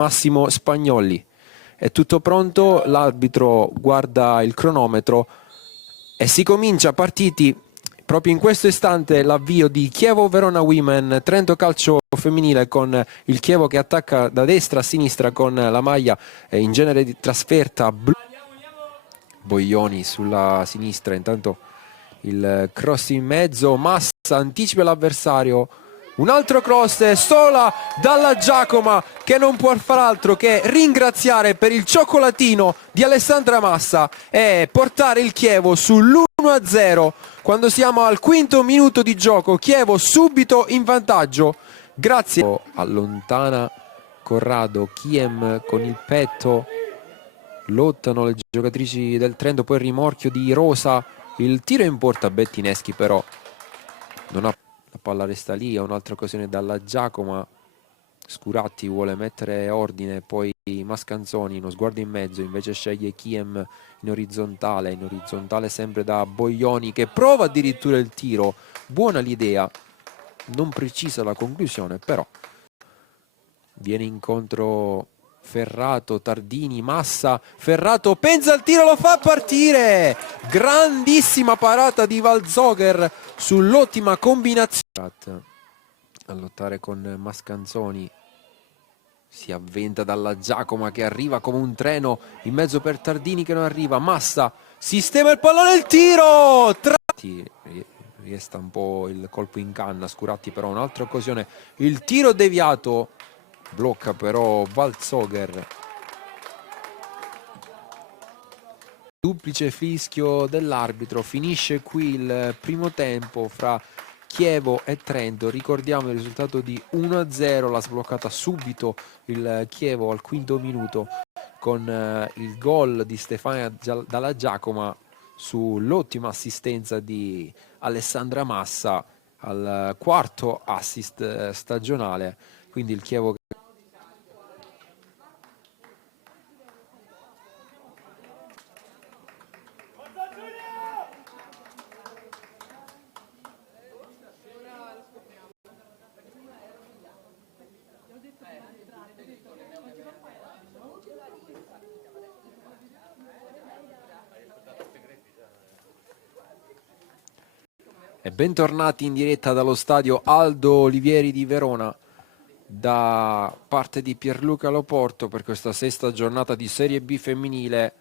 Massimo Spagnoli. È tutto pronto, l'arbitro guarda il cronometro e si comincia partiti proprio in questo istante l'avvio di Chievo Verona Women, Trento Calcio femminile, con il Chievo che attacca da destra a sinistra con la maglia in genere di trasferta blu. Boglioni sulla sinistra, intanto il cross in mezzo, Massa anticipa l'avversario, un altro cross sola dalla Giacoma, che non può far altro che ringraziare per il cioccolatino di Alessandra Massa e portare il Chievo sull'1-0 quando siamo al quinto minuto di gioco. Chievo subito in vantaggio grazie. Allontana Corrado, Kiem con il petto, lottano le giocatrici del Trento, poi il rimorchio di Rosa, il tiro in porta. Bettineschi però non ha, la palla resta lì. A un'altra occasione dalla Giacoma, Scuratti vuole mettere ordine, poi Mascanzoni, uno sguardo in mezzo, invece sceglie Kiem in orizzontale sempre da Boglioni, che prova addirittura il tiro. Buona l'idea, non precisa la conclusione, però viene incontro Ferrato, Tardini, Massa, Ferrato pensa al tiro, lo fa partire, grandissima parata di Valzoger sull'ottima combinazione. A lottare con Mascanzoni, si avventa dalla Giacoma che arriva come un treno in mezzo per Tardini che non arriva. Massa sistema il pallone, il tiro, riesta un po' il colpo in canna Scuratti, però un'altra occasione, il tiro deviato, blocca però Valzoger. Duplice fischio dell'arbitro, finisce qui il primo tempo fra Chievo e Trento. Ricordiamo il risultato di 1-0, l'ha sbloccata subito il Chievo al quinto minuto con il gol di Stefania dalla Giacoma sull'ottima assistenza di Alessandra Massa al quarto assist stagionale. Quindi il Chievo e bentornati in diretta dallo stadio Aldo Olivieri di Verona da parte di Pierluca Loporto per questa sesta giornata di Serie B femminile.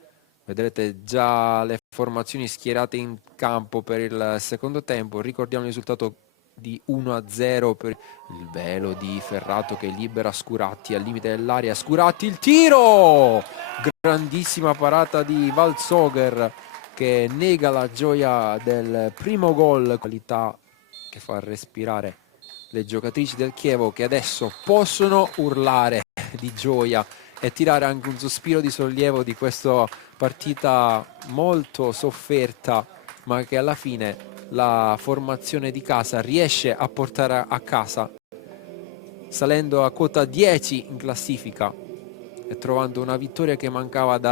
Vedrete già le formazioni schierate in campo per il secondo tempo. Ricordiamo il risultato di 1-0 per il velo di Ferrato che libera Scuratti al limite dell'area. Scuratti, il tiro! Grandissima parata di Valzoger che nega la gioia del primo gol, qualità che fa respirare le giocatrici del Chievo, che adesso possono urlare di gioia e tirare anche un sospiro di sollievo di questa partita molto sofferta, ma che alla fine la formazione di casa riesce a portare a casa, salendo a quota 10 in classifica e trovando una vittoria che mancava da